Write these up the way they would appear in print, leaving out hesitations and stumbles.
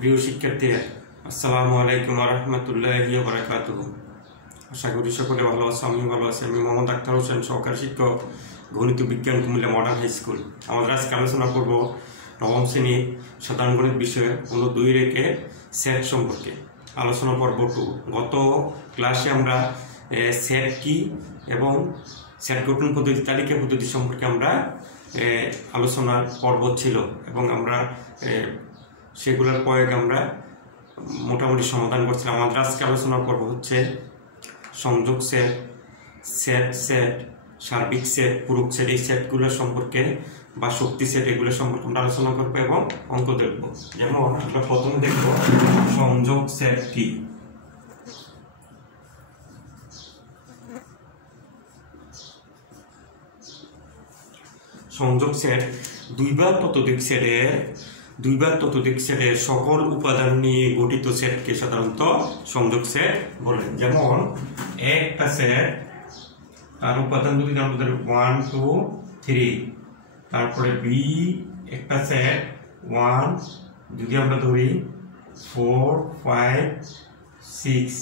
প্রিয় শিক্ষার্থীরা, আসসালামু আলাইকুম ওয়া রাহমাতুল্লাহি ওয়া বারাকাতুহু। আশা করি সকলে ভালো আছো, আমি ভালো আছি। আমি মোহাম্মদ আখতার হোসেন, সহকারী শিক্ষক, গণিত বিজ্ঞান, কুমিল্লা মডার্ন হাই স্কুল। আমরা আজকে আলোচনা করব নবম শ্রেণীর সাধারণ গণিত বিষয়ে অনু 2 রেখে সেট সম্পর্কে। আলোচনা পর্ব 2। গত ক্লাসে আমরা সেট কি এবং সেট গঠন পদ্ধতি, তালিকা পদ্ধতি সম্পর্কে আমরা আলোচনার পর্ব ছিল এবং আমরা সেগুলোর প্রয়োগ আমরা মোটামুটি সমাধান করছিলাম। আমাদের আজকে আলোচনা করব হচ্ছে সংযোগ সেট, সেট সেট, সার্বিক সেট, পূরক সেট। এই সেটগুলোর সম্পর্কে বা শক্তি সেট, এগুলো সম্পর্কে আমরা আলোচনা করবো এবং অঙ্ক দেখব। যেমন আমরা প্রথমে দেখব সংযোগ সেট কি। সংযোগ সেট দুই বা ততোধিক সেটের সকল উপাদান নিয়ে গঠিত সেটকে সাধারণত সংযোগ সেট বলে। যেমন একটা সেট, তার উপাদান যদি আমাদের 1 2 3, তারপরে বি একটা সেট 1 যদি আমরা ধরি 4 5 6,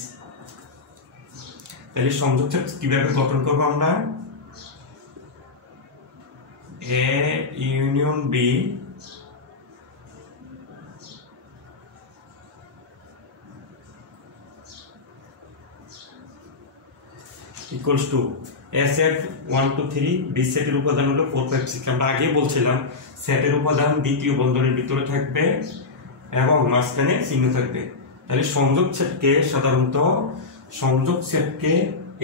তাহলে সংযোগ সেট কিভাবে গঠন করবো আমরা? A union B equals to A set 1 2 3, B সেটের উপাদান হলো 4 5 6। আমরা আগে বলছিলাম সেটের উপাদান দ্বিতীয় বন্ধনীর ভিতরে থাকবে এবং মাঝখানে চিহ্ন থাকবে। তাহলে সংযোগ সেটকে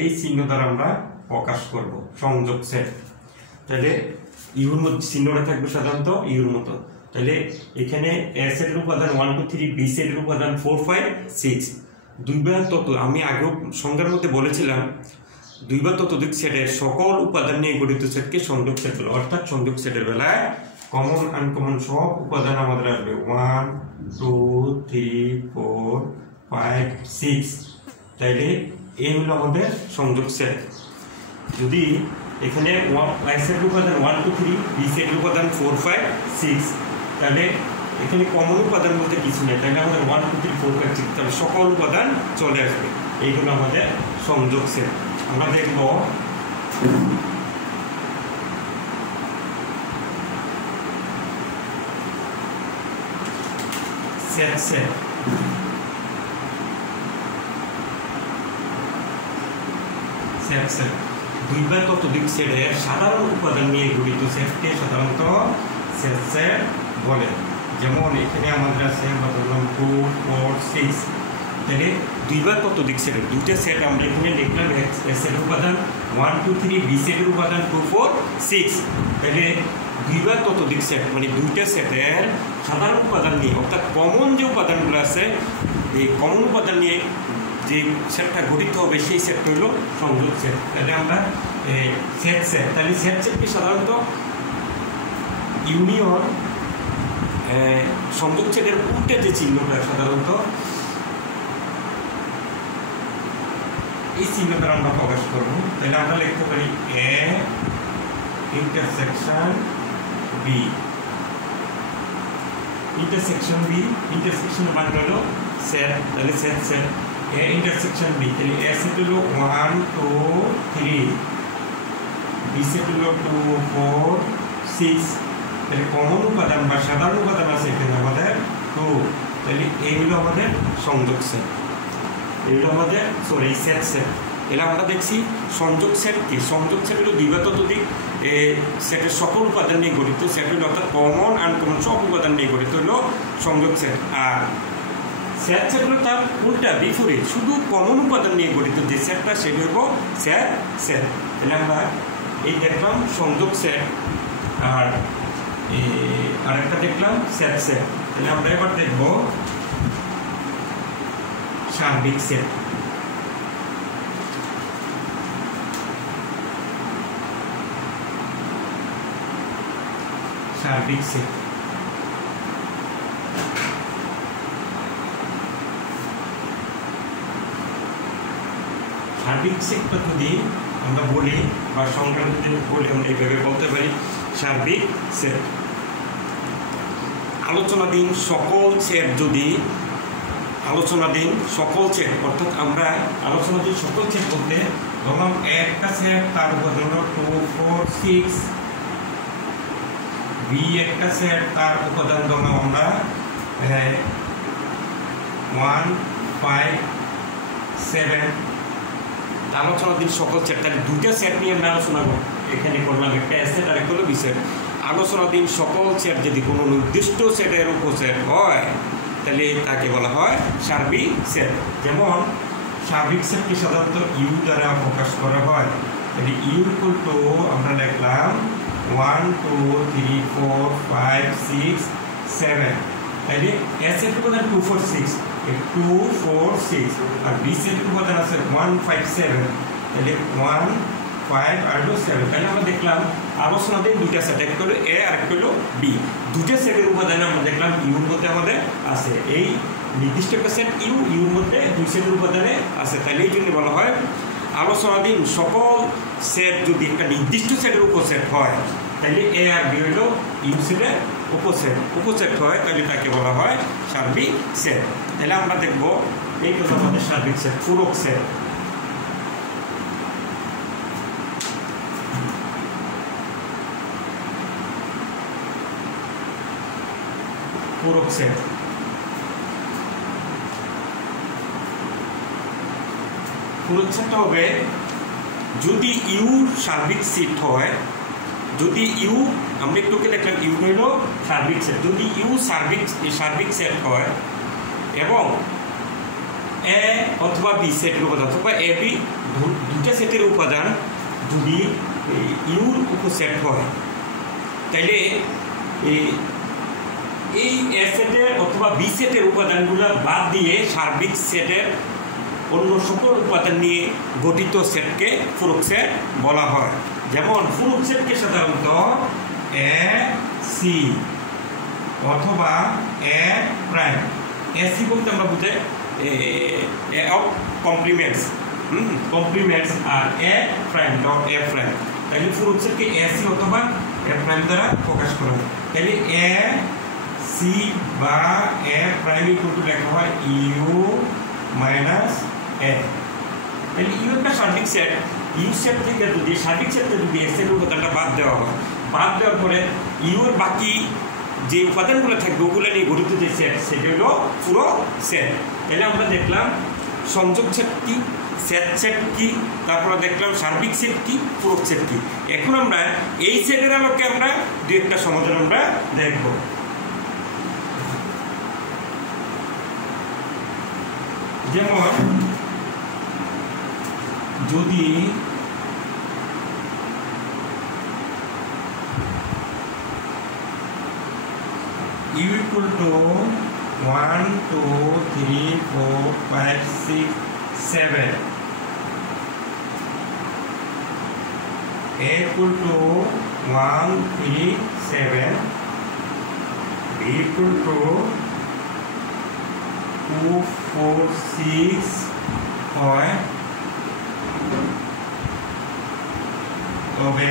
এই চিহ্ন দ্বারা আমরা প্রকাশ করব, সংযোগ সেট। তাহলে ইউর মধ্যে চিহ্নটা থাকবে সাধারণত ইউর মতো। তাহলে এখানে A সেটের উপাদান 1 2 3, B সেটের উপাদান 4 5 6। দুই বা তত, আমি আগেও সংজ্ঞার মধ্যে বলেছিলাম, দুই বা ততোধিক সেটের সকল উপাদান নিয়ে গঠিত সেটকে সংযোগ সেট বলে। অর্থাৎ সংযোগ সেটের বেলায় কমন আনকমন সব উপাদান আমাদের আসবে 1 2 3 4 5 6। তাইলে এই হলো আমাদের সংযোগ সেট। যদি এখানে A সেটের উপাদান 1 2 3, B সেটের উপাদান 4 5 6, তাহলে এখানে কমন উপাদান বলতে কিছু নেই। তাহলে আমাদের 1 2 3 4 5 6, তাহলে সকল উপাদান চলে আসবে। এইগুলো আমাদের সংযোগ সেট। আমরা দেখব সেট সেট। দুই বা ততোধিক সেটের সাধারণ উপাদান নিয়ে গঠিত সেটকে সাধারণত সেট সেট বলে। যেমন এখানে আমাদের আছে, আমরা ধরলাম 2 4 6, তাহলে দুই বা ততোধিক সেটের দুইটা সেট আমরা এখানে লিখলাম। A সেটের উপাদান 1 2 3, B সেটের উপাদান 2 4 6। তাহলে দুই বা ততোধিক সেট মানে দুইটা সেটের সাধারণ উপাদান নিয়ে, অর্থাৎ কমন যে উপাদানগুলো আছে, এই কমন উপাদান নিয়ে যে সেটটা গঠিত হবে সেই সেটটা হলো সংযোগ সেট। তাহলে আমরা সেট সেট, তাহলে সেট সেটকে সাধারণত ইউনিয়ন, সংযোগ সেটের উল্টে যে চিহ্নটা সাধারণত এই চিহ্ন দ্বারা আমরা প্রকাশ করবো। তাহলে আমরা লিখতে পারি A ইন্টারসেকশন B, ইন্টারসেকশন মানে হলো সেট। তাহলে set set A intersection B, তাহলে A সেট হলো 1 2 3, B সেট হলো 2 4 6। তাহলে কমন উপাদান বা সাধারণ উপাদান আছে এখানে আমাদের 2। তাহলে এই হলো আমাদের সংযোগ সেট, এগুলো আমাদের সেট সেট। এটা আমরা দেখছি সংযোগ সেট কি। সংযোগ সেট হলো দুই বা ততোধিক সেটের সকল উপাদান নিয়ে গঠিত সেট হলো, অর্থাৎ কমন আনকমন সব উপাদান নিয়ে গঠিত হলো সংযোগ সেট। আর সেট সেট হলো তার উল্টা বিপরীত, শুধু কমন উপাদান নিয়ে গঠিত যে সেটটা সেটা হলো সেট সেট। তাহলে আমরা এই দেখলাম সংযোগ সেট, আর আরেকটা দেখলাম সেট সেট। তাহলে আমরা এবার দেখব সার্বিক সেট। সার্বিক সেট যদি আমরা বলি বা সংখ্যা যদি বলি, আমরা এইভাবে বলতে পারি সার্বিক সেট। আলোচনাধীন সকল সেট যদি আলোচনাধীন সকল সেট অর্থাৎ আমরা আলোচনাধীন সকল সেট বলতে ধরলাম একটা সেট তার উপাদান 2 4 6 বি একটা সেট তার উপাদান ধরলাম আমরা 1 5 7 আলোচনাধীন সকল সেট তাহলে দুইটা সেট নিয়ে আমরা আলোচনা এখানে করলাম একটা এ সেট আর একটা হলো বি সেট আলোচনাধীন সকল সেট যদি কোনো নির্দিষ্ট সেটের উপসেট হয় তাহলে তাকে বলা হয় সার্বিক সেট যেমন সার্বিক সেটকে সাধারণত ইউ দ্বারা প্রকাশ করা হয় তাহলে ইউ ইকুয়াল টু আমরা লিখলাম 1 2 3 4 5 6 7 তাহলে এ সেটের উপাদান 2 4 6 2 4 6 আর বি সেটের উপাদান আছে 1 5 7 তাহলে 1 5 আর 7 তাহলে আমরা দেখলাম আলোচনাধীন দুইটা সেট একটা হলো এ আর একটা হলো বি দুইটা সেটের উপাদানে আমরা দেখলাম ইউর মধ্যে আমাদের আছে এই নির্দিষ্ট একটা সেট ইউর মধ্যে দুই সেটের উপাদানে আছে তাহলে এই জন্য বলা হয় আলোচনাধীন সকল সেট যদি একটা নির্দিষ্ট সেটের উপসেট হয় তাহলে এ আর বি হলো ইউ সেটের উপসেট হয় তাহলে তাকে বলা হয় সার্বিক সেট তাহলে আমরা দেখব এই কথা আমাদের সার্বিক সেট পূরক সেট পূরক সেট পূরক সেটটা হবে যদি ইউ সার্বিক সেট হয় যদি ইউ আমরা একটুকে দেখলাম ইউ হইল সার্বিক সেট যদি ইউ সার্বিক সেট হয় এবং এ অথবা বি সেটের উপাদান অথবা এ বি দুটা সেটের উপাদান যদি ইউর উপসেট হয় তাইলে এই এ সেটের অথবা বি সেটের উপাদানগুলো বাদ দিয়ে সার্বিক সেটের অন্য সকল উপাদান নিয়ে গঠিত সেটকে পূরক সেট বলা হয় যেমন পূরক সেটকে সাধারণত এ সি অথবা এ প্রাইম এ সি বলতে আমরা বুঝাই এ অফ কমপ্লিমেন্টস আর A prime dot A prime তাহলে পূরক সেটকে এ সি অথবা এ প্রাইম দ্বারা প্রকাশ করা হয় তাহলে এ সি বা এ প্রাইম ইকুয়াল টু লেখা হয় ইউ মাইনাস এ তাহলে ইউ একটা সার্বিক সেট ইউ সেট থেকে যদি সার্বিক সেট থেকে যদি এস এর উপাদানটা বাদ দেওয়া হয় বাদ দেওয়ার পরে ইউ এর বাকি যে উপাদানগুলো থাকবে ওগুলো নিয়ে গঠিত যে সেট সেটা হলো পুরো সেট তাহলে আমরা দেখলাম সংযোগ সেট কি সেট কি তারপরে দেখলাম সার্বিক সেট কি পূরক সেট কি এখন আমরা এই সেটের আলোকে আমরা দুই একটা সমাধান আমরা দেখব যেমন যদি you equal to 1 2 3 4 5 6 7 a equal to 1 3 7 b equal to 2 4 6 হয় তবে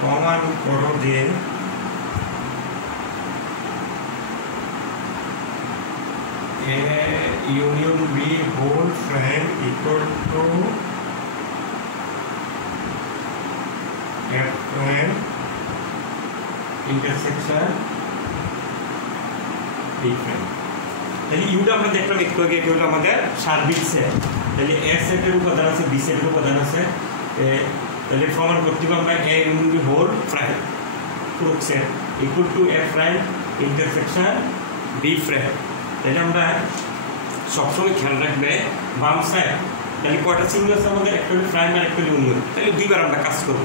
প্রমাণ করো যে A union B whole frame equal to F frame intersection B frame তাহলে ইউটা আমরা দেখলাম একটু আগে এটা হলো আমাদের সার্বিক সেট তাহলে এ সেটের উপাদান আছে বি সেটের উপাদান আছে তাহলে প্রমাণ করতে হবে আমরা A union B whole prime পূরক সেট equal to A prime intersection B prime তাহলে আমরা সবসময় খেয়াল রাখবে বাম সাইড তাহলে কয়টা চিহ্ন আছে আমাদের একটা হলো প্রাইম আর একটা হলো ইউনিয়ন তাহলে দুইবার আমরা কাজ করব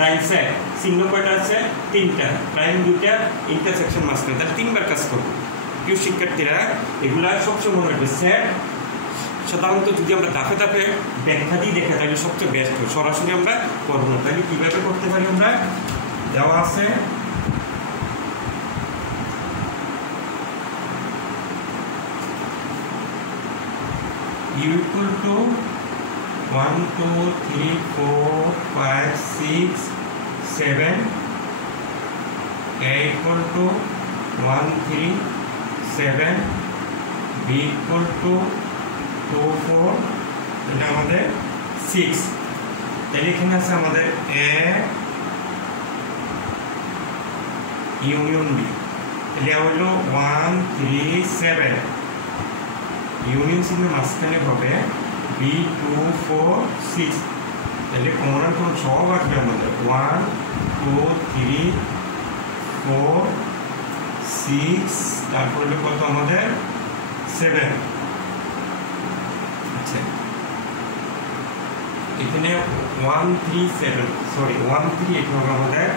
রাইট সাইড চিহ্ন কয়টা আছে তিনটা প্রাইম দুইটা ইন্টারসেকশন মাঝখানে তাহলে তিনবার কাজ করব প্রিয় শিক্ষার্থীরা এগুলা সবসময় মনে রাখবে সেট সাধারণত যদি আমরা ধাপে ধাপে ব্যাখ্যা দিয়ে দেখা তাহলে সবচেয়ে বেস্ট হয় সরাসরি আমরা করবো না তাহলে কীভাবে করতে পারি আমরা দেওয়া আছে u equal to 1 2 3 4 5 6 7 A equal to 1 3 7, B equal to 2 4, এটা আমাদের 6। তাহলে এখানে আছে আমাদের A ইউনিয়ন B, তাহলে হলো 1 3 7, ইউনিয়ন চিহ্নের মাঝখানে হবে B 2 4 6, তাহলে কমন কোন সব আসবে আমাদের 1 2 3 4 6, তারপর হলো কত আমাদের 7। আচ্ছা এখানে 1 3 7, সরি 1 3 এটা হবে আমাদের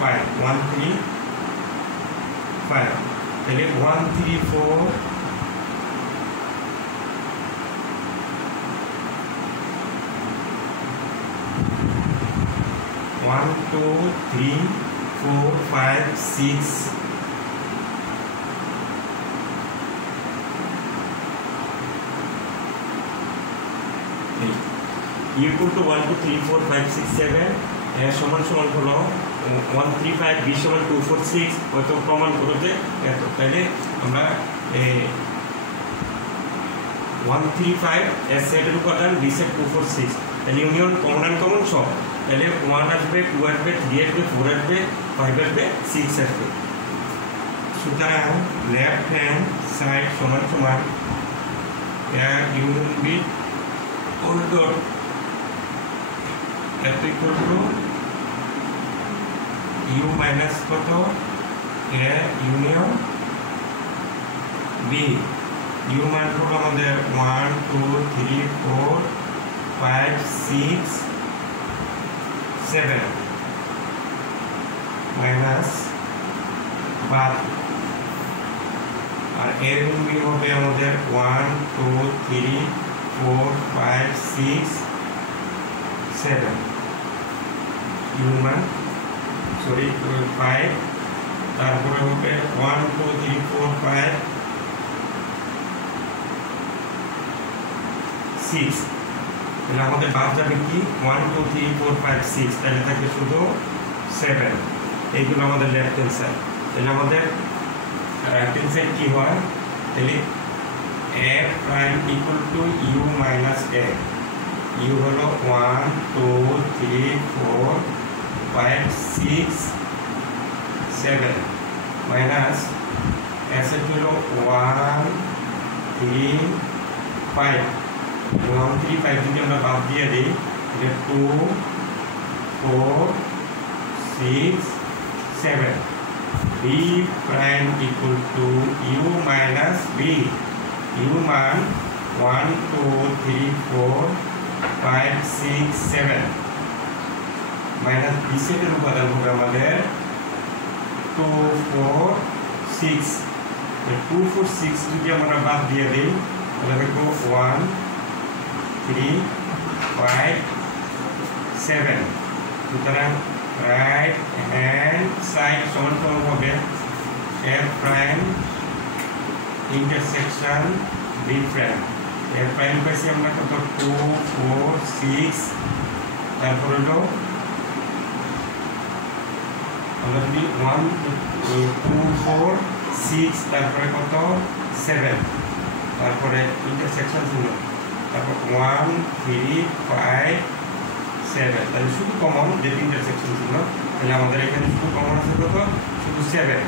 5, 1 3 5, তাহলে 1 3 4 1 2 3 4 5 6, equal to 1 2 3 4 5 6 7, সমান সমান হলো 1 3 5, b সমান 2 4 6, কত প্রমাণ করতে এত। তাহলে আমরা 1 3 5 এর সেটের উপাদান b সেট 2 4 6, তাহলে ইউনিয়ন কমন কমন সব, তাহলে 1 আসবে 2 আসবে 3 আসবে 4 আসবে 5 আসবে 6 আসবে। সুতরাং লেফট হ্যান্ড সাইড সমান সমান ইউনিয়ন বি হোল ডট এত ইকুয়াল টু ইউ মাইনাস কত এ ইউনিয়ন বি। ইউ মান হলো আমাদের 1 2 3 4 5 6 7 মাইনাস বাদ, আর এর বি হবে আমাদের 1 2 3 4 5 6 7, ইউ মান সরি 5, তারপরে হবে 1 2 3 4 5 6, তাহলে আমাদের বাদ যাবে কি 1 2 3 4 5 6, তাহলে থাকে শুধু 7। এইগুলো আমাদের লেফট হ্যান্ড সাইড। তাহলে আমাদের রাইট হ্যান্ড সাইড কি হয়, তাহলে a prime equal to U minus a, U হলো 1 2 3 4 5 6 7 মাইনাস s হলো 1 3 5, 1 3 5 যদি আমরা বাদ দিয়ে দিই তাহলে 2 4 6 7, b prime equal to u minus b, u মান 1 2 3 4 5 6 7 মাইনাস b সেটের উপাদান হবে আমাদের 2 4 6, 2 4 6 যদি আমরা বাদ দিয়ে দিই তাহলে হবে 1 3 5 7। সুতরাং রাইট হ্যান্ড সাইড সমান সমান হবে a prime intersection b prime. a prime পাইছি আমরা কত 2 4 6, তারপর হলো আমরা যদি 1 2 4 6, তারপরে কত 7, তারপরে ইন্টারসেকশন ছিল, তারপর 1 3 5 7, তাহলে শুধু কমন যে ইন্টারসেকশন ছিল, তাহলে আমাদের এখানে শুধু কমন আছে কত শুধু 7,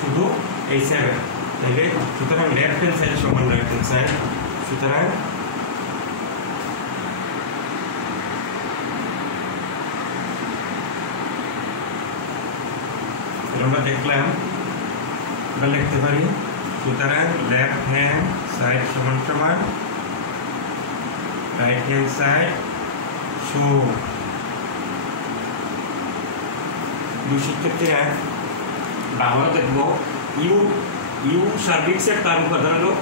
শুধু এই 7। তাহলে সুতরাং লেফট হ্যান্ড সাইড সমান রাইট হ্যান্ড সাইড। সুতরাং আমরা দেখলাম আমরা লিখতে পারি, সুতরাং লেফট হ্যান্ড সাইড সমান সমান রাইট হ্যান্ড সাইড। সো দুই শিক্ষার্থীরা বাংলা দেখবো ইউ ইউ সার্বিক সেট তার উপাদান হলো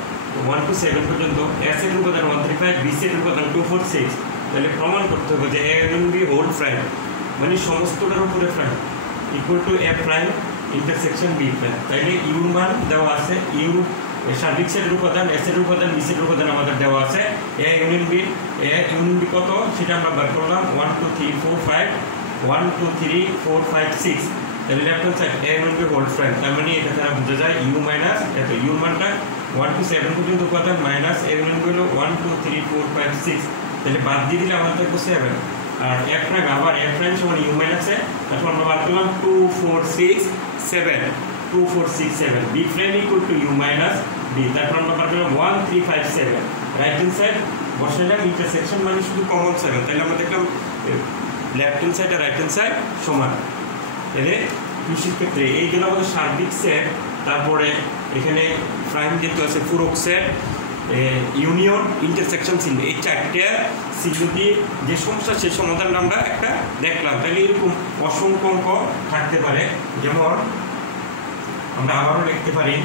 1 to 7 পর্যন্ত, এস এর উপাদান 1 3 5, বি এর উপাদান 2 4 6। তাহলে প্রমাণ করতে হবে যে এ এবং বি হোল প্রাইম মানে সমস্তটার উপরে prime equal to A prime intersection B prime. তাইলে ইউ মান দেওয়া আছে, ইউ সার্বিক সেটের উপাদান, এস এর উপাদান, বি এর উপাদান আমাদের দেওয়া আছে। এ ইউনিয়ন বি কত সেটা আমরা বের করলাম 1 2 3 4 5 1 2 3 4 5 6 তাহলে লেফট হ্যান্ড সাইড এর মানে হোল ফ্রেম তার মানে এটা দ্বারা বোঝা যায় ইউ মাইনাস এত ইউ মানটা 1 টু 7 পর্যন্ত উপাদান মাইনাস এর মানে হলো 1 2 3 4 5 6 তাহলে বাদ দিয়ে দিলে আমাদের থাকবে 7 আর এফ প্রাইম আবার এফ প্রাইম সমান ইউ মাইনাস এ তারপর আমরা বাদ করলাম 2 4 6 7 2 4 6 7 B prime equal to U minus B তারপর আমরা বাদ করলাম 1 3 5 7 রাইট হ্যান্ড সাইড বসাইলাম ইন্টারসেকশন মানে শুধু কমন 7 তাহলে আমরা দেখলাম লেফট হ্যান্ড সাইড আর রাইট হ্যান্ড সাইড সমান তাহলে কৃষির ক্ষেত্রে এই গেল আমাদের সার্বিক সেট তারপরে এখানে প্রাইম যেহেতু আছে পূরক সেট ইউনিয়ন ইন্টারসেকশন চিহ্ন এই চারটে চিহ্ন দিয়ে যে সমস্যা সেই সমাধানটা আমরা একটা দেখলাম তাহলে এরকম অসংখ্য অঙ্ক থাকতে পারে যেমন আমরা আবারও লিখতে পারি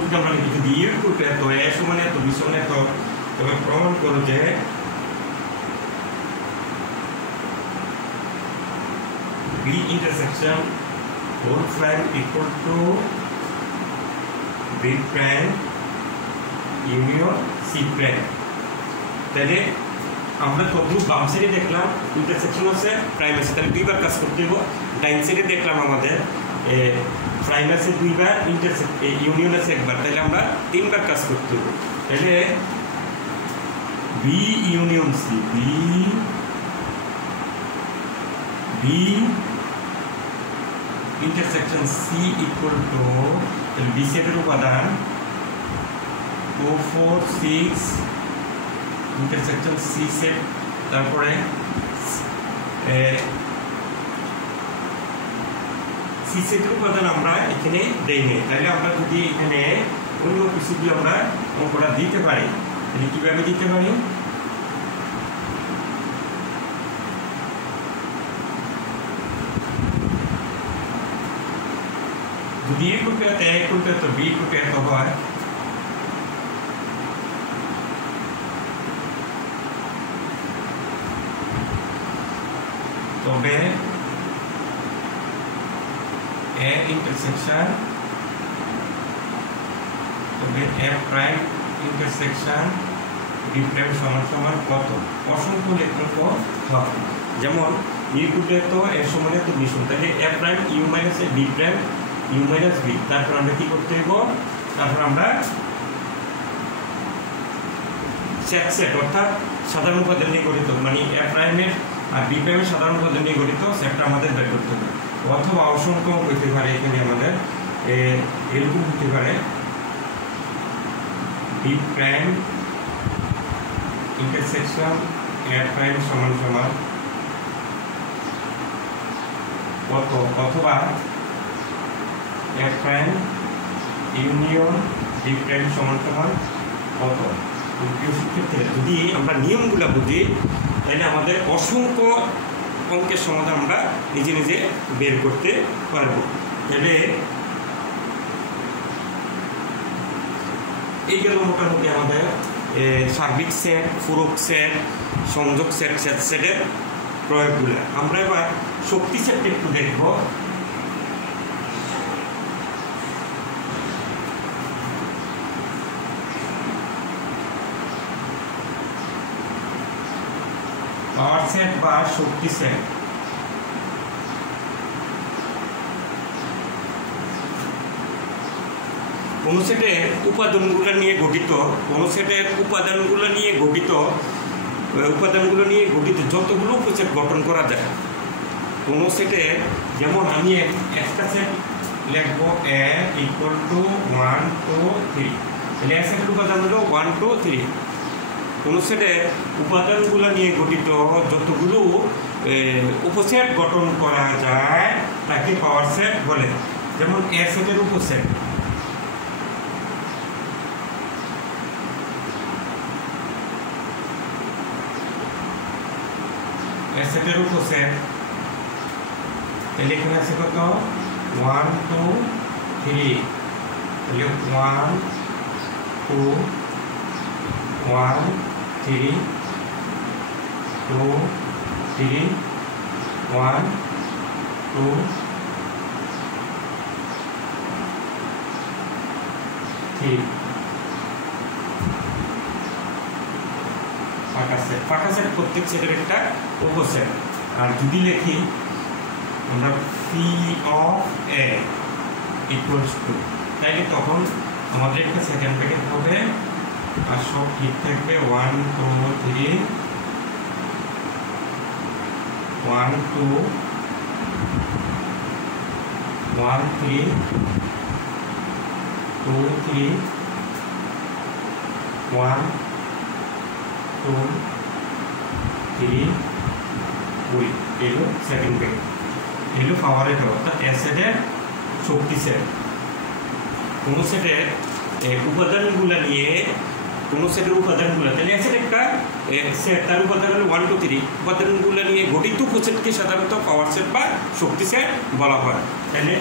যদি আমরা লিখি যদি ইউ ইকুয়াল টু এত এ সমান এত বি সমান এত তবে প্রমাণ করো যে B intersection whole prime equal to B prime union C prime তাহলে আমরা তবু বাম সাইডে দেখলাম ইন্টারসেকশন আছে প্রাইম আছে তাহলে দুইবার কাজ করতে হবে ডাইন সাইডে দেখলাম আমাদের প্রাইম আছে দুইবার ইউনিয়ন আছে একবার তাহলে আমরা তিনবার কাজ করতে হবে তাহলে B union C B intersection C equal to তাহলে বি সেটের উপাদান 2 4 6 ইন্টারসেকশন সি সেট তারপরে সি সেটের উপাদান আমরা এখানে দেই না তাহলে আমরা যদি এখানে অন্য কিছু দিয়ে আমরা অঙ্কটা দিতে পারি তাহলে কিভাবে দিতে পারি যদি এ করতে এক করতে তো বি করতে এত হয় তবে A intersection তবে A prime intersection B prime সমান সমান কত অসংখ্য লেখক হবে যেমন ই করতে তো এর সমান তো বি সমান তাহলে A prime U minus A B prime U minus B তারপর আমরা কি করতে হইব তারপর আমরা সেট অর্থাৎ সাধারণ উপাদান নিয়ে গঠিত মানে A prime এর আর B prime এর সাধারণ উপাদান নিয়ে গঠিত সেটটা আমাদের বের করতে হবে অথবা অসংখ্য হতে পারে এখানে আমাদের এরকম হতে পারে B prime intersection A prime সমান সমান কত অথবা A prime union B prime সমান সমান কত ক্ষেত্রে যদি আমরা নিয়মগুলো বুঝি তাহলে আমাদের অসংখ্য অঙ্কের সমাধান আমরা নিজে নিজে বের করতে পারবো তাহলে এই গেল মোটামুটি আমাদের সার্বিক সেট পূরক সেট সংযোগ সেট সেটের প্রয়োগগুলো আমরা এবার শক্তি সেটটা একটু দেখব পাওয়ার সেট বা শক্তি সেট কোন সেটের উপাদানগুলো নিয়ে গঠিত যতগুলো উপসেট গঠন করা যায় কোন সেটে যেমন আমি একটা সেট লিখব a ইকুয়াল টু 1 2 3 তাহলে এ সেটের উপাদান হলো 1 2 3 কোন সেটে উপাদানগুলো নিয়ে গঠিত যতগুলো উপসেট গঠন করা যায় তাকে পাওয়ার সেট বলে যেমন এ সেটের উপসেট সেটের উপসেট তাহলে এখানে আছে কত 1 2 3 তাহলে 1 2 1 3 2 3 1 2 ঠিক ফাঁকা সেট প্রত্যেক সেটের একটা উপসেট। আর যদি লিখি আমরা P of A equals to, তাইলে তখন আমাদের একটা সেকেন্ড ব্র্যাকেট হবে আর সব ঠিক থাকবে 1 2 3 1 2 1 3 2 3 1 2 3 2 এলো সেকেন্ড ব্র্যাকেট, এলো পাওয়ারের অর্থাৎ এ সেটের শক্তি সেট। কোনো সেটের উপাদানগুলো নিয়ে কোনো সেটের উপাদানগুলো, তাহলে এ সেট একটা সেট, তার উপাদান হলো 1 2 3, উপাদানগুলো নিয়ে গঠিত উপসেটকে সাধারণত পাওয়ার সেট বা শক্তি সেট বলা হয়। তাহলে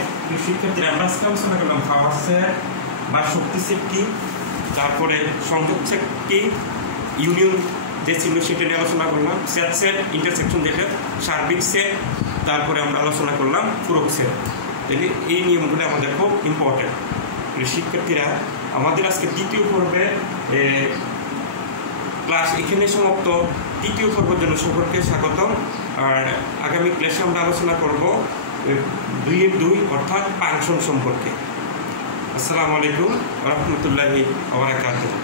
শিক্ষার্থীরা আমরা আজকে আলোচনা করলাম পাওয়ার সেট বা শক্তি সেট কি, তারপরে সংযোগ সেট কি, ইউনিয়ন যে চিহ্ন সেটা নিয়ে আলোচনা করলাম, সেট সেট ইন্টারসেকশন যেটা, সার্বিক সেট, তারপরে আমরা আলোচনা করলাম পূরক সেট। তাহলে এই নিয়মগুলো আমাদের খুব ইম্পর্টেন্ট। শিক্ষার্থীরা আমাদের আজকে দ্বিতীয় পর্বে ক্লাস এখানে সমাপ্ত। তৃতীয় পর্বের জন্য সকলকে স্বাগতম। আর আগামী ক্লাসে আমরা আলোচনা করব 2 এর 2 অর্থাৎ ফাংশন সম্পর্কে। আসসালামু আলাইকুম ওয়া রাহমাতুল্লাহি ওয়া বারাকাতুহু।